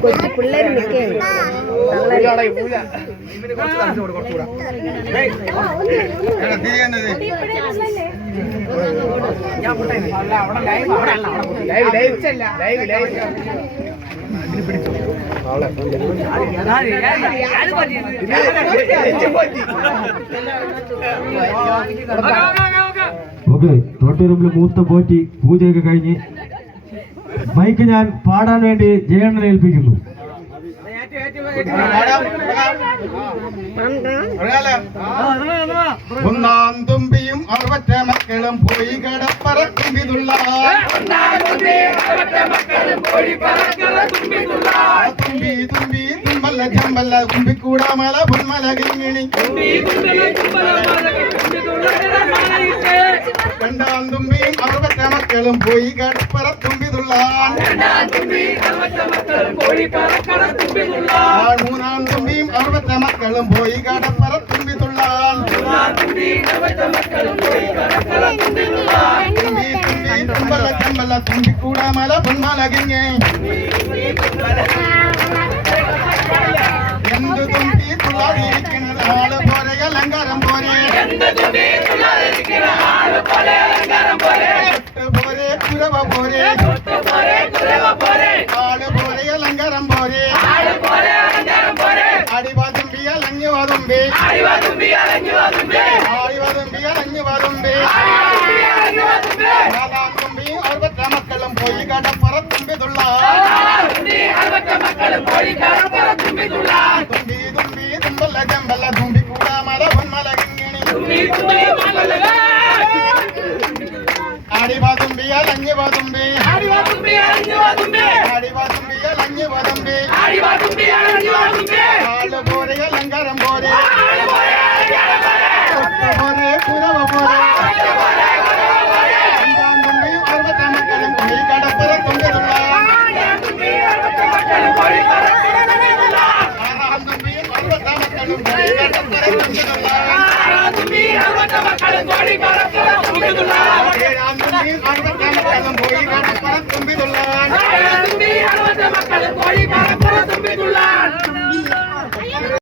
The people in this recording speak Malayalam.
കൊച്ചു പിള്ളേര് നിൽക്കുകയാണ്. ഓക്കെ, തോട്ടൂരുമ്പിൽ മൂത്ത പോറ്റി പൂജയൊക്കെ കഴിഞ്ഞ് മൈക്ക് ഞാൻ പാടാൻ വേണ്ടി ജയണ്ണനെ ഏൽപ്പിക്കുന്നു. ഒന്നാം തുമ്പിയും 60 മക്കളും പോയി കടപ്പറത്തുമ്പിതുള്ള തുമ്പി തുമ്പി തുമ്പല്ല ചമ്പല്ല തുമ്പിക്കൂടാമല പൊന്മല കിങ്ങിണി രണ്ടാം തുമ്പിയും 60 മക്കളും പോയി കടപ്പറത്തുമ്പിതുള്ള മൂന്നാം തുമ്പിയും 60 മക്കളും പോയി കടപ്പറത്തുമ്പിതുള്ള തുമ്പി തുമ്പി തുമ്പല്ല ചമ്പല്ല തുമ്പിക്കൂടാമല പൊന്മല കിങ്ങി എന്ത് തുമ്പി തുള്ളാതിരിക്കുന്നത് ആള് പോരെ അലങ്കാരം പോരെ പോരെ കുരവ പോരെ ആള് പോരെ അലങ്കാരം പോരെ അടിവാതുമ്പി അലഞ്ഞു വാതുമ്പി ആടിവാതുമ്പി അലഞ്ഞു വാതുമ്പി നാലാം തുമ്പി 60 മക്കളും പോയി കടപ്പറത്തുമ്പി തുള്ള തുമ്പി തുമ്പി തുമ്പല്ല ചമ്പല്ല തുമ്പി കൂടാമല പൊന്മല കിങ്ങിണി ആടിവാതുമ്പി അലഞ്ഞു വാതുമ്പി ആടിവാതുമ്പി അലഞ്ഞു വാതുമ്പി ആള് പോരെ അലങ്കാരം പോരെ പോരെ കുരവ പോരെ രണ്ടാം തുമ്പി 60 മക്കളും പോയി കടപ്പറത്തുമ്പിതുള്ള ആറാം തുമ്പി 60 മക്കളും പോയി കടപ്പറത്തുമ്പിതുള്ള ഏഴാം തുമ്പി 60 മക്കളും പോയി കടപ്പറത്തുമ്പിതുള്ള